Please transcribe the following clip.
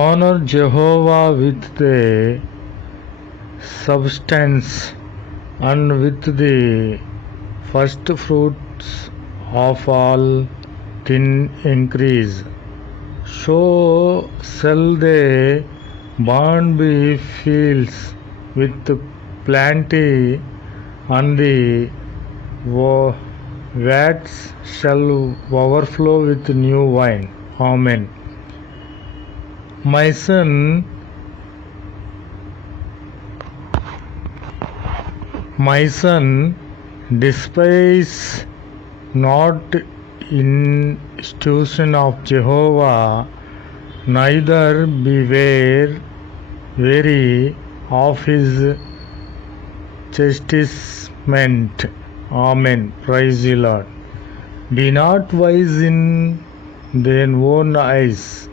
Honor Jehovah with the substance and with the first fruits of all increase. So shall the barn be fields with plenty, and the vats shall overflow with new wine. Amen. My son, despise not institution of Jehovah, neither beware weary of his chastisement. Amen. Praise the Lord. Be not wise in their own eyes.